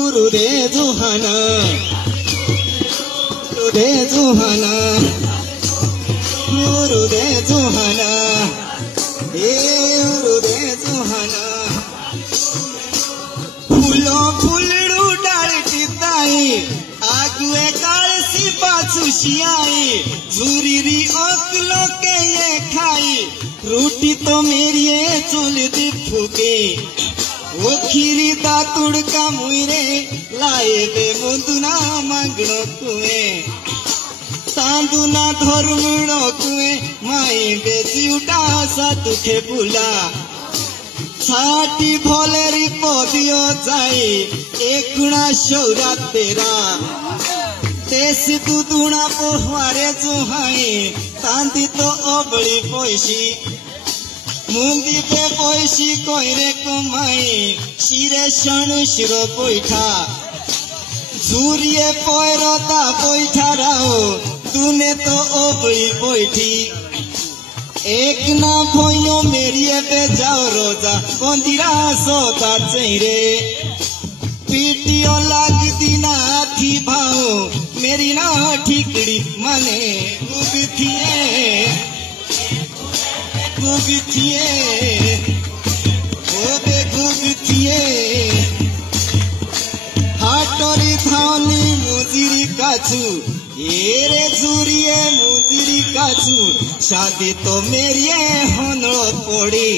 रे जुहाना रे जुहाना रे जुहाना रे जुहाना फूलो फूलड़ू डाल टिताई आगुए कालसी पाछू शियाई झूरी ओकलो के ये खाई रोटी तो मेरी चुल दी फूके वो खीरी दातुड़ का मुइरे लाए बे मुदुना मांगणो कुए तांदुना धर्मणो कुए माई बेची उठा सा तुखे बुला छाटी भोलेरी पदियो जाई एक गुणा शौरा तेरा तेस दुदुणा पोहवारे जुहाई तांदी तो ओबड़ी पोइशी मुंदी पे पोइशी कोइरे कुमाई शिरे शणु शिरो पोइठा झूरिये पोयरोता पोइठा राओ तूने तो ओबड़ी पोइठी एक ना भोयो मेरी पे जाओ रोजा कोंदिरा सोता चेरे पीटियो लाग दीना थी भाओ मेरी ना ठीकड़ी माने गुगथिए ओबे गुगथिए हाटोरी धानी मुजिरी काचू एरे झूरिये मुजिरी काचू शादी तो मेरी होनड़ो पोड़ी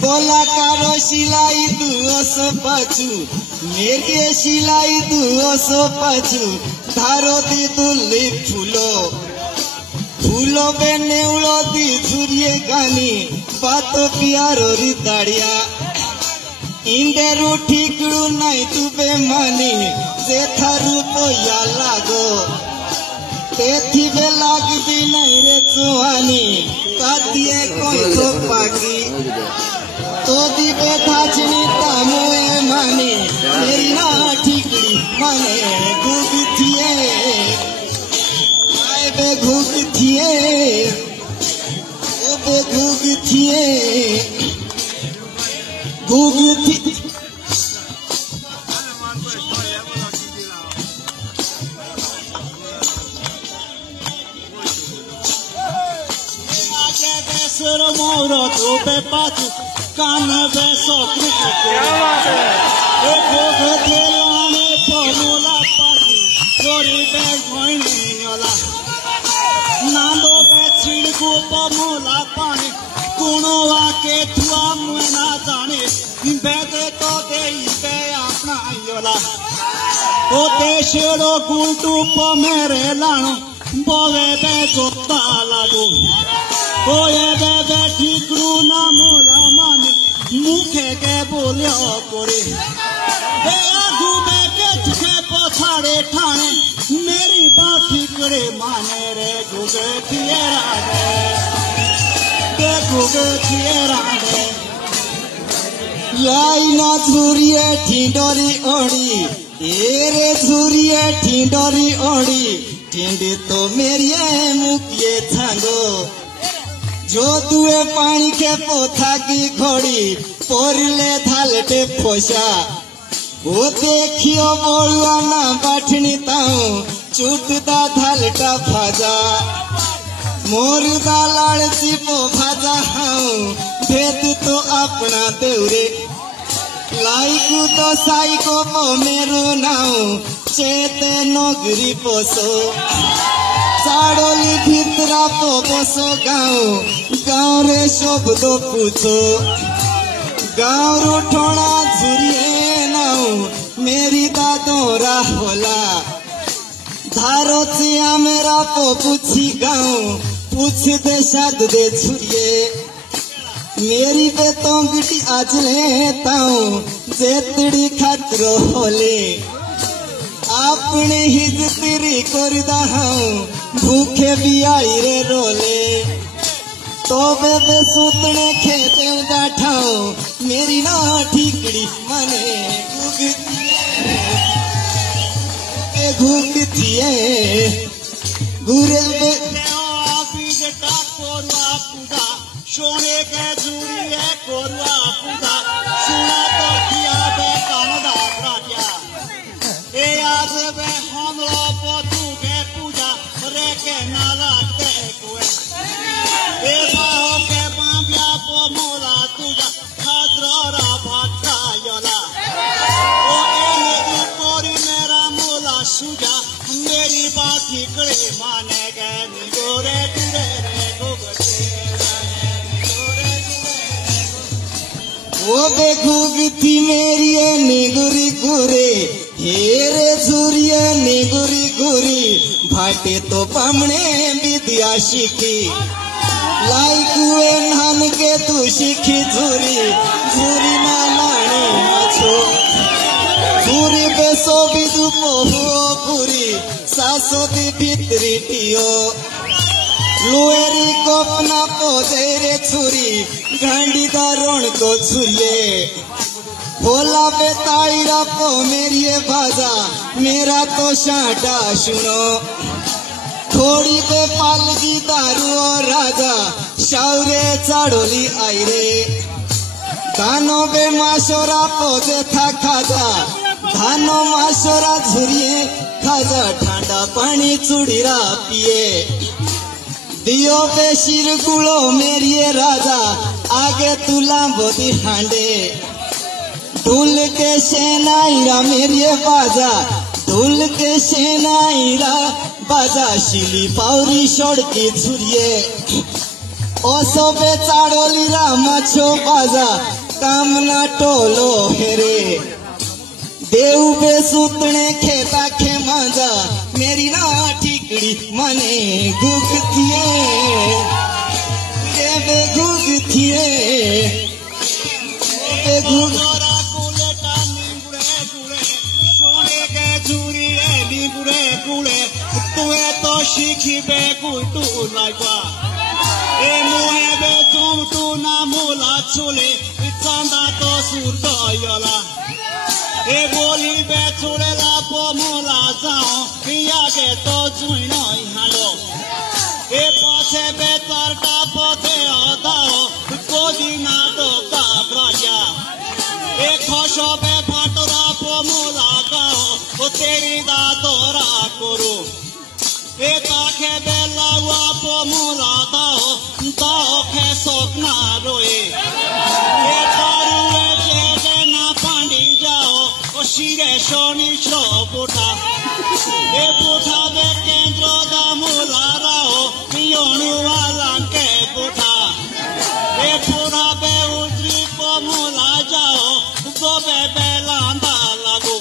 कोलाकारो सिलाई दुओसो पाचू मेरी सिलाई दुओसो पाचू धारो दी दुल्ली फूलो फूलो बे नेउलो दी झूरिये गानी बातो प्यारो री दाड़िया इंदे रूठी कड़ू नहीं तू बे मानी जे थारू तो या लागो तेथी बे लाग दी नहीं रे चुहानी पातिये कोई तो पागी तो दी बे थाचनी तामुए मानी मेरी ना ठीकड़ी माने गुगथिए आए बे गुगथिए ओ बे गुगथिए गुगथि मोरो तो बे पाचू कान बेसो क्रिकेट देखो गथे लाने फॉर्मूला पाचू जोरी बे भोइनीला नांदो बे छिड़को फॉर्मूला पानी कोनो आके थुआ मुना जाने बेदे तो देई बे अपना योला ओ देशरो गुटू प मेरे लाणो बोवे बे जोता लागो ओए बे बैठी क्रू ना मोला माने मुखे के बोलियो कोरे बे आगू में के ठे पछाड़े ठाणे मेरी बाती करे माने रे गुगे थिएरा दे गुगे थिएरा दे याई ना झूरिये ठिंडोरी ओड़ी एरे झूरिये ठिंडोरी ओड़ी ठिंडी तो मेरी मुकिये छांगो जो तुए पानी के पोथा की घोड़ी पोरले थालटे फोशा वो देखियो बोलुआ ना बाठनी ताऊ चुटदा थालटा फाजा मोरदा लाड़सी पो फाजा हाऊ भेद तो अपना देवरे लाइकू तो साइको पो मेरो नाऊ चेते नगरी पोसो साड़ोली भितरा पो बसो गाँव रे शब्द पूछो गाँव रोठोना झुरिए नाऊ मेरी दादोरा होला धारो चिया मेरा पो पूछी गाँव पूछ दे शाद दे झुरिए मेरी बेतोंगटी आज लेता हूँ जेतड़ी खतरो होले अपने हिजतरी करदा हूँ भूखे बियाई रे रोले तो बेबे सुतने खेते बैठाओ मेरी ना ठीकड़ी मने घुगतिए घुरे बे सोने के जुड़िए कोरुआ पूजा सुना तो किया बे कानदा प्राज्ञा तुझा मेरी बात निकले माने गए गोरे तुरे रे वो बेगुगती मेरी निगुरी गुरे हेरे झुरिए निगुरी गुरी भाटे तो पामने विद्या शिखी लाइकुए नान के तू शिखी झुरी झुरी ना लाणी मछो झुरी बेसो बिदु पोहो पुरी सासो दी भितरी टियो लुएरी कोपना पोजेरे छुरी गांडी दारोण को छुरिए भोला पे ताईरा पो मेरी बाजा मेरा तो शाटा सुनो थोड़ी पे पालगी दारू और राजा शाउरे चाड़ोली आईरे धानो पे माशोरा पोजे था खाजा धानो माशोरा झुरिए खाजा ठंडा पानी चुड़ीरा पिए दियो पे शिर गुलो मेरी राजा आगे तुला बोदी हांडे ढूल के सेनाईरा मेरी बाजा ढूल के सेनाईरा बाजा शिली पाउरी छोड़ की झुरिए ओसो पे चाड़ोलीरा मछो बाजा कामना टोलो हेरे देव पे सुतने खेता खे मांजा मेरी ना ठिकड़ी मने गुगथिए देवे गुगथिए देवे गुगरा कुलेटा निंगुड़े गुड़े सोने के झूरी निंगुड़े गुड़े तुए तो शिखी बे गुटू लाइबा ए मुहे बे तुम तू ना मोला छोले चांदा तो सुर तो योला ए बोली बे छोड़े ला पो मोला जाओ पिया के तो चुनो हालो ए पाछे बे तरटा पोते आदाओ कोदी ना तो काबराया ए खोशो बे फाटरा पो मोला गाओ ओ तेरी दा तोरा करो ए ताखे बे लावा पो मोला दाओ खे सोकना रोए ए तारुए जेगे ना पांडी जाओ शिरे शोनी छो पुठा ए पुठा बे केंद्रो दा मोला राओ पियोनु वाला के पुठा ए पुठा बे उतरी पो मोला जाओ गोबे बेलांदा लागो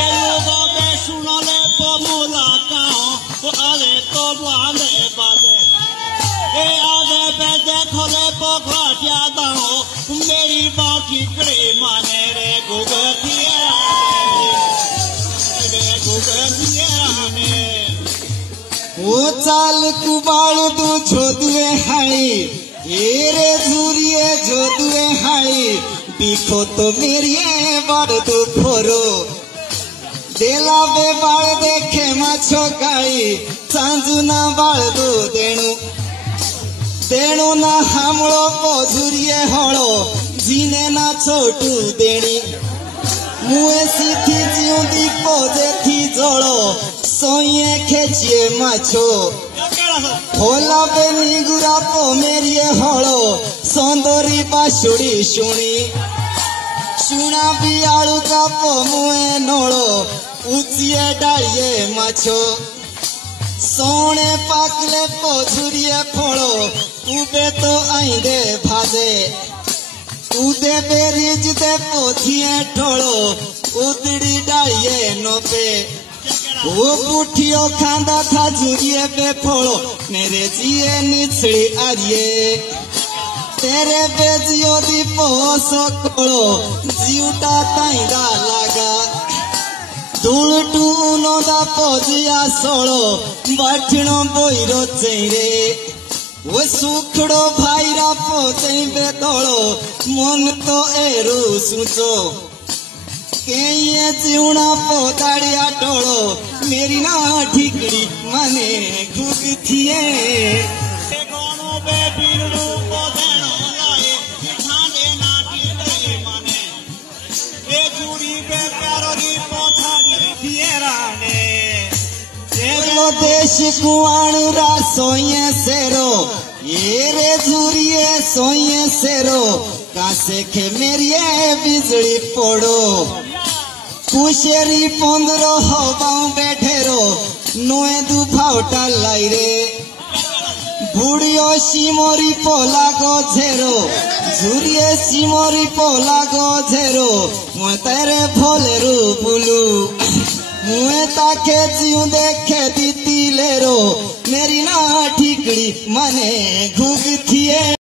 ए लोगो बे सुनले पो मोला काओ तो आले तो बांधे बाजे ए आगे बे देखले पो घाटिया दाओ मेरी बाकी करे माने रे गुगथिया वो चाल कुबाल तू छोदुए हाई एरे झुरिए जोदुए हाई बिखो तो मेरी बड़ तू फोरो देला बे बाल देखे माछो गाई सांजू ना बाल दो देणु ना हमलो पोझुरिए हलो जीने ना छोटू देणी मुए सीथी जिउंदी पोजे थी जोड़ो सोये खेचिए माछो होला बे निगुरा पो मेरी हलो सोंदरी बाशुड़ी शुणी सुना भी आलू का पो मुए नोड़ो उचिए डालिए माछो सोने पाकले पोझुरिए फोड़ो उबे तो आईंदे भाजे उदे बेरीज दे पोथिए ठोड़ो उदड़ी डालिए नोपे वो पुठियो खांदा था झुरिए पे फोड़ो मेरे जिए निचड़ी आरिए तेरे बेजियो दी पोसो कोड़ो जीवटा ताईंदा लागा धूल टूनो दा पोजिया सोड़ो बाठनो बोईरो चेरे वो सुखड़ो भाईरा पोचे बेदोड़ो मन तो एरू सुचो के ये जीवना पोदाड़िया टोड़ो मेरी ना ठिकड़ी मने गुगथिए गोनो बे बिरडू पोदेनो लाए ठांडे ना ठिकड़ी मने ए जुड़ी बे प्यारोरी पोथाड़ी थिएराने तेरो देश कुआणुरा सोये सेरो ये रे झुरिए सोये सेरो कासे के मेरी बिजली पोड़ो कुशेरी 15 हवाओं बैठे रो नोए दु फाउटा लाई रे बुढ़ियो सिमरी पोला गो झेरो झुरिए सिमरी पोला गो झेरो मुए तेरे भोले रू बुलू मुए ताके जीव देखे दीती ले रो मेरी ना ठिकड़ी मने घुग थिए।